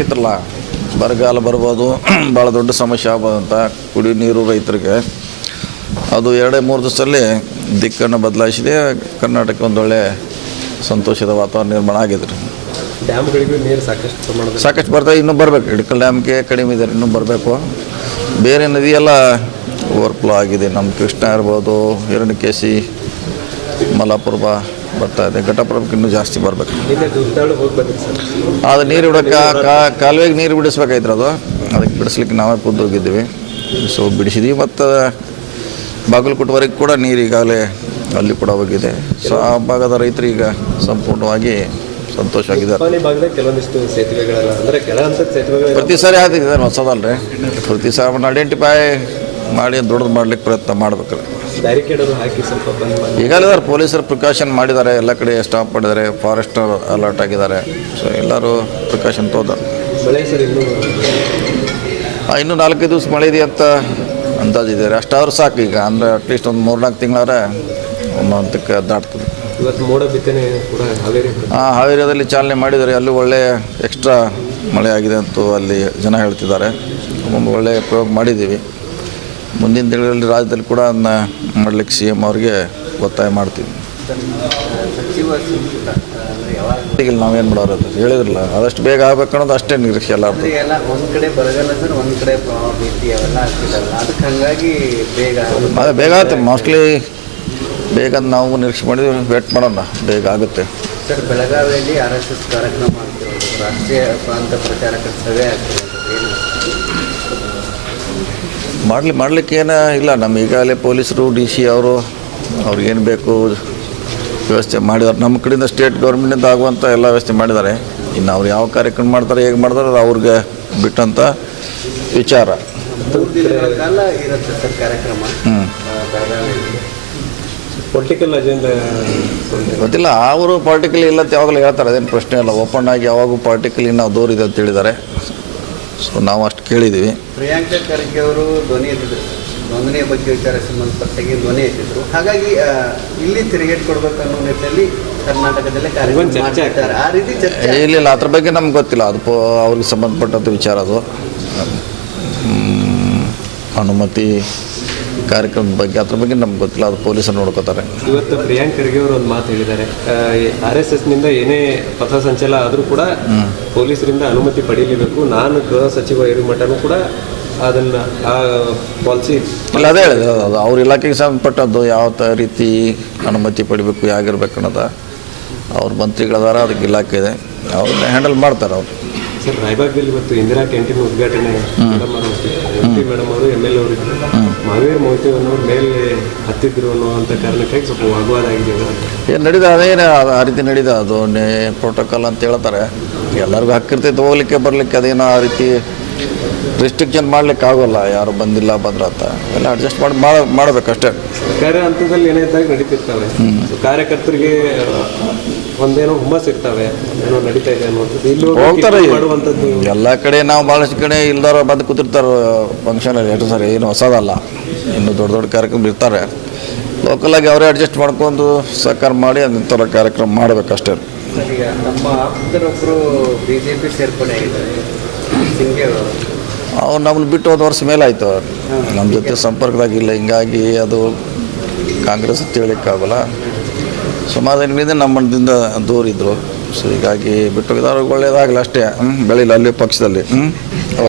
ಮಾಡಬೇಕಿತ್ತಲ್ಲ, ಬರಗಾಲ ಬರ್ಬೋದು, ಭಾಳ ದೊಡ್ಡ ಸಮಸ್ಯೆ ಆಗ್ಬೋದು ಅಂತ ಕುಡಿಯೋ ನೀರು ರೈತರಿಗೆ. ಅದು 2-3 ದಿವಸದಲ್ಲಿ ದಿಕ್ಕನ್ನು ಬದಲಾಯಿಸಿದೆ. ಕರ್ನಾಟಕಕ್ಕೆ ಒಂದೊಳ್ಳೆ ಸಂತೋಷದ ವಾತಾವರಣ ನಿರ್ಮಾಣ ಆಗಿದೆ ರೀ. ಡ್ಯಾಮ್ಗಳಿಗೂ ನೀರು ಸಾಕಷ್ಟು ಬರ್ತಾವೆ, ಇನ್ನೂ ಬರಬೇಕು. ಇಡಕಲ್ ಡ್ಯಾಮ್ಗೆ ಕಡಿಮೆ ಇದೆ, ಇನ್ನೂ ಬರಬೇಕು. ಬೇರೆ ನದಿಯೆಲ್ಲ ಓವರ್ಫ್ಲೋ ಆಗಿದೆ. ನಮ್ಮ ಕೃಷ್ಣ ಇರ್ಬೋದು, ಹಿರಣ್ಯಕೇಶಿ, ಮಲ್ಲಾಪುರ ಬರ್ತಾ ಇದೆ. ಘಟಪ್ರಭಕ್ಕೆ ಇನ್ನೂ ಜಾಸ್ತಿ ಬರಬೇಕು. ಅದು ನೀರು ಬಿಡೋಕ್ಕೆ ಕಾಲುವೆಗೆ ನೀರು ಬಿಡಿಸ್ಬೇಕಾಯ್ತು. ಅದಕ್ಕೆ ಬಿಡಿಸ್ಲಿಕ್ಕೆ ನಾವೇ ಹೋಗಿದ್ದೀವಿ. ಸೊ ಬಿಡಿಸಿದ್ವಿ. ಮತ್ತು ಬಾಗಲಕೋಟೆವರೆಗೆ ಕೂಡ ನೀರು ಈಗಾಗಲೇ ಅಲ್ಲಿ ಕೂಡ ಹೋಗಿದೆ. ಸೊ ಆ ಭಾಗದ ರೈತರು ಈಗ ಸಂಪೂರ್ಣವಾಗಿ ಸಂತೋಷವಾಗಿದ್ದಾರೆ. ಪ್ರತಿ ಸಾರಿ ಆಗ್ತಿದೆ, ಹೊಸದಲ್ರಿ. ಪ್ರತಿ ಸಾರಿ ಐಡೆಂಟಿಫೈ ಮಾಡಿ ದೊಡ್ಡದು ಮಾಡ್ಲಿಕ್ಕೆ ಪ್ರಯತ್ನ ಮಾಡಬೇಕು. ಈಗಾಗಲೇ ಪೊಲೀಸರು ಪ್ರಿಕಾಷನ್ ಮಾಡಿದ್ದಾರೆ, ಎಲ್ಲ ಕಡೆ ಸ್ಟಾಪ್ ಮಾಡಿದ್ದಾರೆ, ಫಾರೆಸ್ಟರ್ ಅಲರ್ಟ್ ಆಗಿದ್ದಾರೆ. ಸೊ ಎಲ್ಲರೂ ಪ್ರಿಕಾಷನ್ ತೋತಾರೆ. ಇನ್ನೂ 4-5 ದಿವಸ ಮಳೆ ಇದೆ ಅಂತ ಅಂದಾಜಿದ್ದಾರೆ. ಅಷ್ಟಾದ್ರೂ ಸಾಕು. ಈಗ ಅಂದರೆ ಅಟ್ಲೀಸ್ಟ್ ಒಂದು 3-4 ತಿಂಗಳಾದ್ರೆ ಒಂದು ಹಂತಕ್ಕೆ ದಾಟ್ತದೆ. ಇವತ್ತು ಮೋಡ ಬಿತ್ತನೆ ಕೂಡ ಹಾವೇರಿಯಲ್ಲಿ ಚಾಲನೆ ಮಾಡಿದ್ದಾರೆ. ಅಲ್ಲಿ ಒಳ್ಳೆಯ ಎಕ್ಸ್ಟ್ರಾ ಮಳೆ ಆಗಿದೆ ಅಂತೂ ಅಲ್ಲಿ ಜನ ಹೇಳ್ತಿದ್ದಾರೆ. ಒಂದು ಒಳ್ಳೆಯ ಪ್ರಯೋಗ ಮಾಡಿದ್ದೀವಿ. ಮುಂದಿನ ದಿನಗಳಲ್ಲಿ ರಾಜ್ಯದಲ್ಲಿ ಕೂಡ ಅದನ್ನ ಮಾಡಲಿಕ್ಕೆ CM ಅವ್ರಿಗೆ ಒತ್ತಾಯ ಮಾಡ್ತೀವಿ. ಈಗ ನಾವೇನು ಮಾಡೋರು ಅದು ಹೇಳಿದ್ರಲ್ಲ, ಆದಷ್ಟು ಬೇಗ ಆಗ್ಬೇಕು ಅನ್ನೋದು ಅಷ್ಟೇ ನಿರೀಕ್ಷೆ. ಎಲ್ಲ ಒಂದು ಕಡೆ ಬರಗಾಲ ಸರ್, ಒಂದು ಕಡೆ ಭೀತಿ ಅವೆಲ್ಲ ಆಗ್ತಿದ್ದಾವಲ್ಲ, ಅದಕ್ಕೆ ಹಾಗಾಗಿ ಅದೇ ಬೇಗ ಆಗುತ್ತೆ. ಮೋಸ್ಟ್ಲಿ ಬೇಗ ನಾವು ನಿರೀಕ್ಷೆ ಮಾಡಿದ್ವಿ. ವೇಟ್ ಮಾಡೋಣ, ಬೇಗ ಆಗುತ್ತೆ. ಸರ್, ಬೆಳಗಾವಿಯಲ್ಲಿ RSS ಕಾರ್ಯಕ್ರಮ ಆಗ್ತಿರೋದು, ರಾಷ್ಟ್ರೀಯ ಪ್ರಾಂತ ಪ್ರಚಾರಕ ಸಭೆ ಆಗ್ತಿರೋದು, ಮಾಡಲಿಕ್ಕೆ ಏನೂ ಇಲ್ಲ. ನಮ್ಮ ಈಗಾಗಲೇ ಪೊಲೀಸರು DC ಅವರು ಅವ್ರಿಗೇನು ಬೇಕು ವ್ಯವಸ್ಥೆ ಮಾಡಿದ್ದಾರೆ. ನಮ್ಮ ಕಡೆಯಿಂದ ಸ್ಟೇಟ್ ಗೌರ್ಮೆಂಟಿಂದ ಆಗುವಂಥ ಎಲ್ಲ ವ್ಯವಸ್ಥೆ ಮಾಡಿದ್ದಾರೆ. ಇನ್ನು ಅವ್ರು ಯಾವ ಕಾರ್ಯಕ್ರಮ ಮಾಡ್ತಾರೆ, ಹೇಗೆ ಮಾಡ್ತಾರೆ, ಅದು ಅವ್ರಿಗೆ ಬಿಟ್ಟಂಥ ವಿಚಾರ. ಇರುತ್ತೆ ಸರ್ ಕಾರ್ಯಕ್ರಮ. ಪೊಲಿಟಿಕಲ್ ಅಜೆಂಡಾ ಗೊತ್ತಿಲ್ಲ. ಅವರು ಪಾರ್ಟಿಕಲ್ ಇಲ್ಲ ಅಂತ ಯಾವಾಗಲೂ ಹೇಳ್ತಾರೆ, ಅದೇನು ಪ್ರಶ್ನೆ ಇಲ್ಲ. ಓಪನ್ ಆಗಿ ಯಾವಾಗೂ ಪಾರ್ಟಿಕಲಿ ನಾವು ದೂರಿದೆ ಅಂತ ಹೇಳಿದ್ದಾರೆ. ಸೊ ನಾವು ಅಷ್ಟು ಕೇಳಿದ್ದೀವಿ. ಪ್ರಿಯಾಂಕಾ ಖರ್ಗೆ ಅವರು ಧ್ವನಿ ಎತ್ತಿದ್ರು, ನೋಂದಣಿಯ ಬಗ್ಗೆ ವಿಚಾರ ಸಂಬಂಧಪಟ್ಟಾಗಿ ಧ್ವನಿ ಎತ್ತಿದ್ರು. ಹಾಗಾಗಿ ಇಲ್ಲಿ ತಿರುಗೇಟ್ ಕೊಡಬೇಕು ಅನ್ನೋ ನಿಟ್ಟಿನಲ್ಲಿ ಕರ್ನಾಟಕದಲ್ಲೇ ಕಾರ್ಯಕ್ರಮ ಮಾಡ್ತಾರೆ. ಆ ರೀತಿ ಚರ್ಚೆ ಇಲ್ಲ, ಅದ್ರ ಬಗ್ಗೆ ನಮ್ಗೆ ಗೊತ್ತಿಲ್ಲ. ಅದು ಅವ್ರಿಗೆ ಸಂಬಂಧಪಟ್ಟಂಥ ವಿಚಾರ. ಅದು ಅನುಮತಿ ಕಾರ್ಯಕ್ರಮದ ಬಗ್ಗೆ ಅದ್ರ ಬಗ್ಗೆ ನಮ್ಗೆ ಗೊತ್ತಿಲ್ಲ. ಅದು ಪೊಲೀಸರು ನೋಡ್ಕೋತಾರೆ. ಇವತ್ತು ಪ್ರಿಯಾಂಕ್ ಖರ್ಗೆ ಅವರು ಒಂದು ಮಾತು ಹೇಳಿದ್ದಾರೆ, RSSನಿಂದ ಏನೇ ಪಥಸಂಚಲ ಆದರೂ ಕೂಡ ಪೊಲೀಸರಿಂದ ಅನುಮತಿ ಪಡೀಲೇಬೇಕು. ನಾನು ಗೃಹ ಸಚಿವ ಇರೋ ಮಟ್ಟನೂ ಕೂಡ ಅದನ್ನು ಆ ಪಾಲಿಸಿ ಇಲ್ಲ, ಅದೇ ಹೇಳಿದೆ. ಅದು ಅವ್ರ ಇಲಾಖೆಗೆ ಸಂಬಂಧಪಟ್ಟದ್ದು. ಯಾವ ರೀತಿ ಅನುಮತಿ ಪಡಿಬೇಕು, ಹೇಗಿರ್ಬೇಕು ಅನ್ನೋದು ಅವ್ರ ಮಂತ್ರಿಗಳದಾರ, ಅದಕ್ಕೆ ಇಲಾಖೆ ಇದೆ, ಅವ್ರನ್ನ ಹ್ಯಾಂಡಲ್ ಮಾಡ್ತಾರೆ ಅವರು. ಸರ್, ರಾಯಬಾಗದಲ್ಲಿ ಇವತ್ತು ಇಂದಿರಾ ಕ್ಯಾಂಟೀನ್ ಉದ್ಘಾಟನೆ ಮೇಡಮ್ ಅವರು MLA ಅವರು ಮಹಾವೀರ್ ಮೋಹಿತೆ ಅನ್ನೋರು ಮೇಲೆ ಹತ್ತಿದ್ರು ಅನ್ನುವಂಥ ಕಾರಣಕ್ಕಾಗಿ ಸ್ವಲ್ಪ ವಾಗ್ವಾದ ಆಗಿದೆ. ಏನು ನಡೀದ, ಅದೇನು ಆ ರೀತಿ ನಡೀದ. ಅದು ಪ್ರೋಟೋಕಾಲ್ ಅಂತ ಹೇಳ್ತಾರೆ. ಎಲ್ಲರಿಗೂ ಹಕ್ಕಿರ್ತೈತೆ ಹೋಗ್ಲಿಕ್ಕೆ ಬರಲಿಕ್ಕೆ. ಅದೇನೋ ಆ ರೀತಿ ರಿಸ್ಟ್ರಿಕ್ಷನ್ ಮಾಡ್ಲಿಕ್ಕೆ ಆಗೋಲ್ಲ. ಯಾರು ಬಂದಿಲ್ಲ ಬಂದ್ರ ಅಂತ ಎಲ್ಲ ಅಡ್ಜಸ್ಟ್ ಮಾಡಬೇಕಷ್ಟೇ. ಸರ್ಕಾರ ಹಂತದಲ್ಲಿ ಏನಿದ್ದಾಗ ನಡೀತಿರ್ತವೆ. ಕಾರ್ಯಕರ್ತರಿಗೆ ಒಂದೇನೋ ಹುಮ್ಮಸ್ ಇರ್ತವೆ, ಏನೋ ನಡೀತಾ ಇದೆ ಅನ್ನುವಂಥದ್ದು. ಇಲ್ಲಿ ಹೋಗ್ತಾರೆ ಮಾಡುವಂಥದ್ದು ಎಲ್ಲ ಕಡೆ. ನಾವು ಭಾಳಷ್ಟು ಕಡೆ ಇಲ್ದಾರ ಬಂದು ಕೂತಿರ್ತಾರೆ ಫಂಕ್ಷನಲ್ಲಿ. ಎಷ್ಟು ಸರಿ ಏನು ಹೊಸದಲ್ಲ, ಇನ್ನೂ ದೊಡ್ಡ ಕಾರ್ಯಕ್ರಮ ಇರ್ತಾರೆ. ಲೋಕಲಾಗಿ ಅವರೇ ಅಡ್ಜಸ್ಟ್ ಮಾಡ್ಕೊಂಡು ಸಹಕಾರ ಮಾಡಿ ಅಂಥರ ಕಾರ್ಯಕ್ರಮ ಮಾಡಬೇಕಷ್ಟೇ. ಈಗ ನಮ್ಮ ಆಪ್ತರೊಬ್ಬರು BJP ಸೇರ್ಪಡೆ ಆಗಿದ್ದಾರೆ, ಸಿಂಗೆ ಅವರು. ಅವ್ರು ನಮ್ಮನ್ನು ಬಿಟ್ಟು 1 ವರ್ಷ ಮೇಲೆ ಆಯಿತು. ನಮ್ಮ ಜೊತೆ ಸಂಪರ್ಕದಾಗಿಲ್ಲ. ಹಿಂಗಾಗಿ ಅದು ಕಾಂಗ್ರೆಸ್ ಅಂತ ಹೇಳಲಿಕ್ಕಾಗಲ್ಲ. ಸುಮಾರು ದಿನದಿಂದ ನಮ್ಮದಿಂದ ದೂರ ಇದ್ದರು. ಸೊ ಹೀಗಾಗಿ ಬಿಟ್ಟು ಹೋಗಿದ್ದು. ಅವ್ರಿಗೆ ಒಳ್ಳೇದಾಗಲಿ ಅಷ್ಟೇ. ಬೆಳೀಲಿ ಅಲ್ಲಿ ಪಕ್ಷದಲ್ಲಿ.